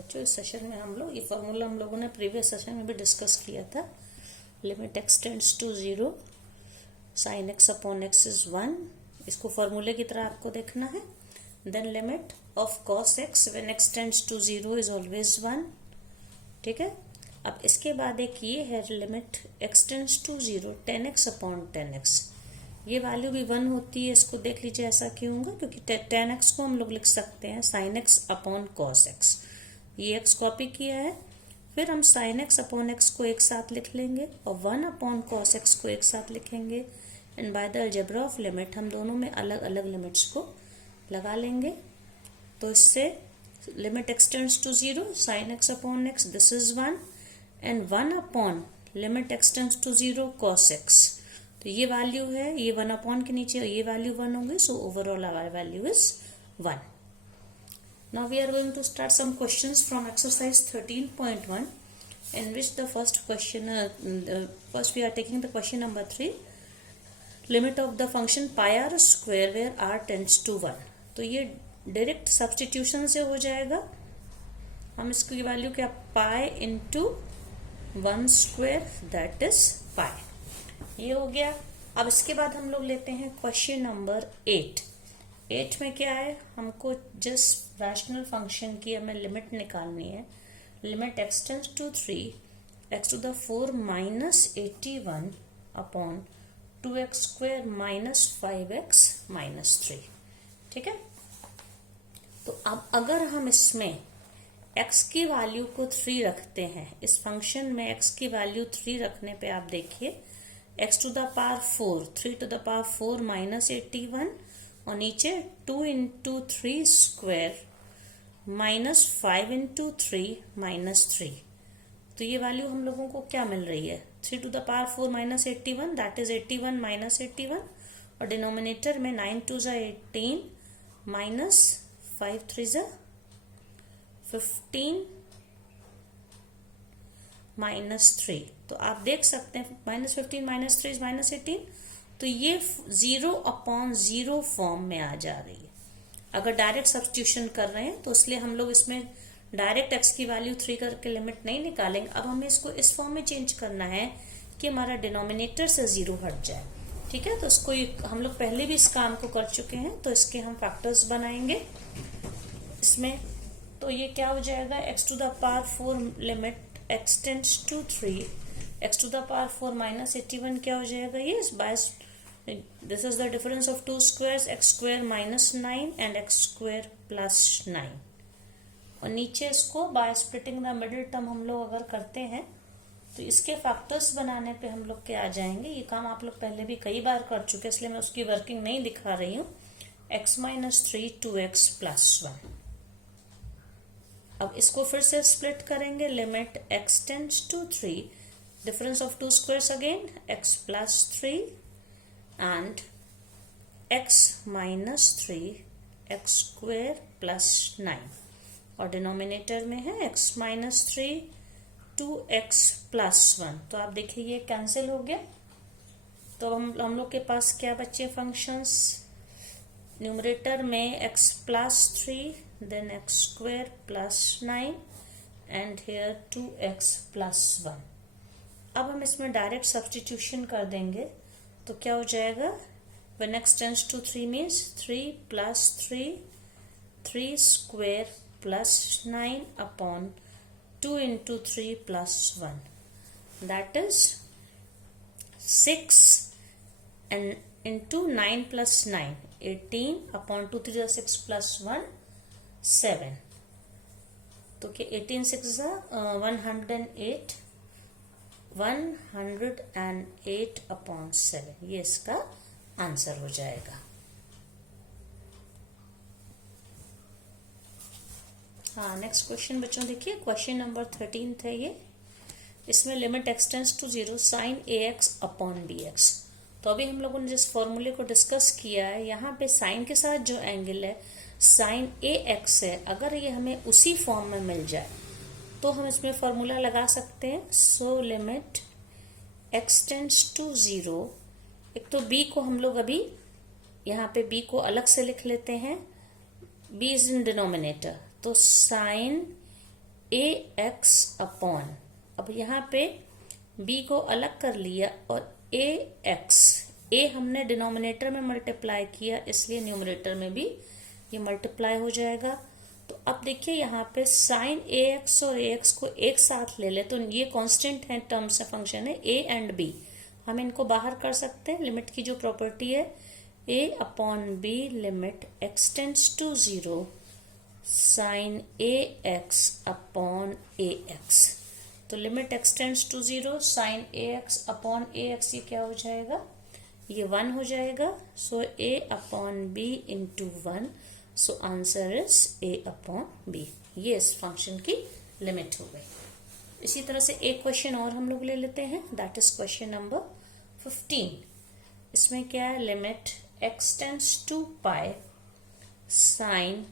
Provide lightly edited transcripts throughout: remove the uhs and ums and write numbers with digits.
बच्चों, इस सेशन में हम लोग ये फॉर्मूला हम लोगों ने प्रीवियस सेशन में भी डिस्कस किया था। Limit x tends to 0 sine x upon x is 1। इसको फॉर्मूले की तरह आपको देखना है। Then limit of cos x when x tends to 0 is always 1। ठीक है। अब इसके बाद एक ये है limit x tends to 0 tan x upon tan x. ये वैल्यू भी 1 होती है। इसको देख लीजिए ऐसा क्यों होगा, क्योंकि टेन एक्स को हम लोग लिख सकते हैं sign x upon cos x. ये एक्स कॉपी किया है, फिर हम साइन एक्स अपॉन एक्स को एक साथ लिख लेंगे और 1 अपॉन कॉस एक्स को एक साथ लिखेंगे। And by the algebra of limit हम दोनों में अलग अलग लिमिट्स को लगा लेंगे। तो इससे limit x tends to 0 sine x upon x this is 1 and 1 upon limit x tends to 0 cos x. तो ये वैल्यू है, ये 1 अपॉन के नीचे ये वैल्यू 1 होगी। So overall our value is 1। Now we are going to start some questions from exercise 13.1, in which the first question, first we are taking the question number 3, limit of the function pi r square where r tends to 1। तो ये direct substitution से हो जाएगा। हम इसकी value क्या, पाई into 1 square that is pi. ये हो गया। अब इसके बाद हम लोग लेते हैं क्वेश्चन नंबर 8। 8 में क्या है, हमको जस्ट रैशनल फंक्शन की हमें लिमिट निकालनी है। Limit x tends to 3 x to the 4 minus 81 upon 2x square minus 5x minus 3। ठीक है। तो अब अगर हम इसमें x की वैल्यू को 3 रखते हैं, इस फंक्शन में x की वैल्यू 3 रखने पे आप देखिए x to the power 4 3 to the power 4 minus 81 और नीचे 2 into 3 square minus 5 into 3 minus 3। तो ये वैल्यू हम लोगों को क्या मिल रही है, 3 to the power 4 minus 81 that is 81 minus 81 और डिनोमिनेटर में 9 टू जा 18 माइनस 5 3 जा 15 माइनस 3। तो आप देख सकते हैं माइनस 15 माइनस 3 माइनस 18। तो ये 0 अपॉन 0 फॉर्म में आ जा रही है। अगर डायरेक्ट सब्स्टिट्यूशन कर रहे हैं तो इसलिए हम लोग इसमें डायरेक्ट x की वैल्यू 3 करके लिमिट नहीं निकालेंगे। अब हमें इसको इस फॉर्म में चेंज करना है कि हमारा डिनोमिनेटर से 0 हट जाए। ठीक है। तो इसको हम लोग पहले भी इस काम को कर चुके हैं, तो इसके हम फैक्टर्स बनाएंगे इसमें। तो ये क्या हो जाएगा, x to the power 4 limit x tends to 3 x to the power 4 minus 81 क्या हो जाएगा, ये by this is the difference of two squares x square minus 9 and x square plus 9। और नीचे इसको by splitting the middle term हम लोग अगर करते हैं तो इसके फैक्टर्स बनाने पे हम लोग क्या आ जाएंगे। ये काम आप लोग पहले भी कई बार कर चुके हैं, इसलिए मैं उसकी वर्किंग नहीं दिखा रही हूँ। x minus 3 2x plus 1। अब इसको फिर से स्प्लिट करेंगे। Limit x tends to 3 difference of two squares again x plus 3 and x minus 3 x square plus 9 और डिनोमिनेटर में है x minus 3 2x plus 1। तो आप देखिए ये कैंसिल हो गया। तो हम लोग के पास क्या बचे फंक्शंस, न्यूमरेटर में x plus 3 then x square plus 9 and here 2x plus 1। अब हम इसमें डायरेक्ट सब्स्टिट्यूशन कर देंगे तो क्या हो जाएगा, when x tends to 3 means 3 plus 3 3 square plus 9 upon 2 into 3 plus 1 that is 6 and into 9 plus 9 18 upon 2 3 6 plus 1 7। तो क्या 18 6 108 108 अपॉन 7 ये इसका आंसर हो जाएगा। हाँ, नेक्स्ट क्वेश्चन बच्चों देखिए, क्वेश्चन नंबर 13 थे ये। इसमें limit x tends to 0 sine ax upon bx। तो अभी हम लोगों ने जिस फॉर्मूले को डिस्कस किया है, यहाँ पे साइन के साथ जो एंगल है साइन ax है, अगर ये हमें उसी फॉर्म में मिल जाए तो हम इसमें फॉर्मूला लगा सकते हैं। So limit x tends to 0, एक तो b को हम लोग अभी यहाँ पे b को अलग से लिख लेते हैं, b इज इन डिनोमिनेटर। तो साइन ए एक्स अपॉन, अब यहाँ पे b को अलग कर लिया और ए एक्स, ए हमने डिनोमिनेटर में मल्टीप्लाई किया इसलिए न्यूमरेटर में भी ये मल्टीप्लाई हो जाएगा। तो अब देखिए यहाँ पे साइन ए एक्स और ए एक्स को एक साथ ले ले तो ये कांस्टेंट है, टर्म्स से फंक्शन है a एंड b, हम इनको बाहर कर सकते हैं। लिमिट की जो प्रॉपर्टी है a upon b limit x tends to 0 sine a x upon a x, तो limit x tends to 0 sine a x upon a x, ये क्या हो जाएगा, ये 1 हो जाएगा। So a upon b into 1, so answer is a upon b। ये इस फंक्शन की लिमिट हो गई। इसी तरह से एक क्वेश्चन और हम लोग ले लेते हैं, दैट इज क्वेश्चन नंबर 15। इसमें क्या है, limit x tends to pi sine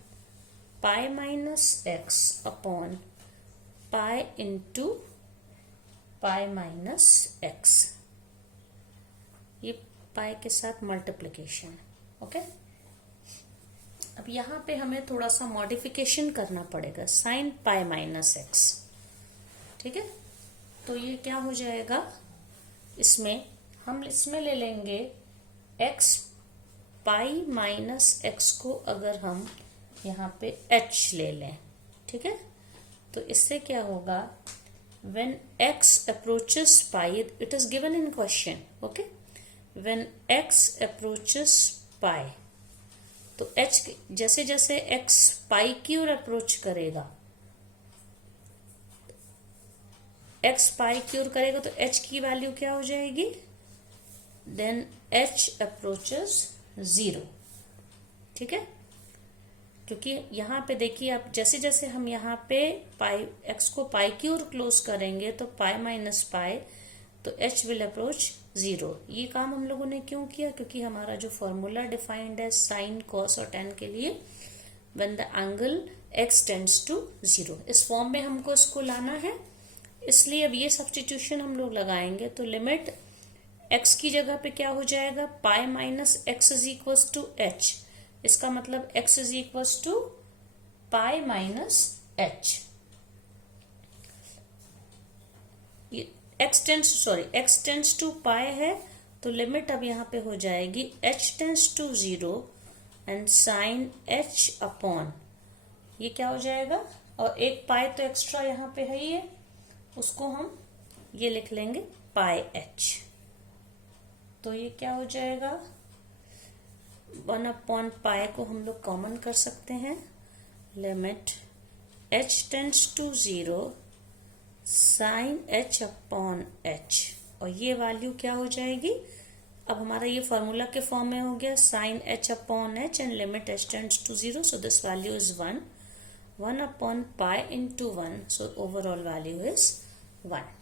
pi minus x upon pi into pi minus x, ये पाई के साथ मल्टीप्लिकेशन। ओके, अब यहाँ पे हमें थोड़ा सा मॉडिफिकेशन करना पड़ेगा, साइन पाई माइनस एक्स, ठीक है। तो ये क्या हो जाएगा, इसमें हम इसमें ले लेंगे x पाई माइनस एक्स को अगर हम यहाँ पे h ले लें, ठीक है। तो इससे क्या होगा, when x approaches pi, it is given in question, okay, when x approaches pi, तो h जैसे जैसे x पाई की ओर अप्रोच करेगा, x पाई की ओर करेगा तो h की वैल्यू क्या हो जाएगी, देन h अप्रोचेस 0, ठीक है। क्योंकि यहाँ पे देखिए आप जैसे जैसे हम यहाँ पे पाई x को पाई की ओर क्लोज करेंगे तो पाई माइनस पाई, तो h विल अप्रोच 0। ये काम हम लोगों ने क्यों किया, क्योंकि हमारा जो फॉर्मूला डिफाइंड है साइन कॉस और टेन के लिए, when the angle x tends to 0, इस फॉर्म में हमको इसको लाना है। इसलिए अब ये सब्स्टिट्यूशन हम लोग लगाएंगे तो लिमिट x की जगह पे क्या हो जाएगा, pi minus x is equals to h, इसका मतलब x is equals to pi minus h। x tends to pi है तो लिमिट अब यहाँ पे हो जाएगी h tends to 0 and sine h upon, ये क्या हो जाएगा, और एक पाई तो एक्स्ट्रा यहाँ पे है ही है, उसको हम ये लिख लेंगे पाई h। तो ये क्या हो जाएगा, 1 अपॉन पाई को हम लोग कॉमन कर सकते हैं, limit h tends to 0 sine h upon h, और ये वैल्यू क्या हो जाएगी, अब हमारा ये फॉर्मूला के फॉर्म में हो गया sine h upon h and limit h tends to 0, so this value is 1 upon pi into 1, so overall value is 1।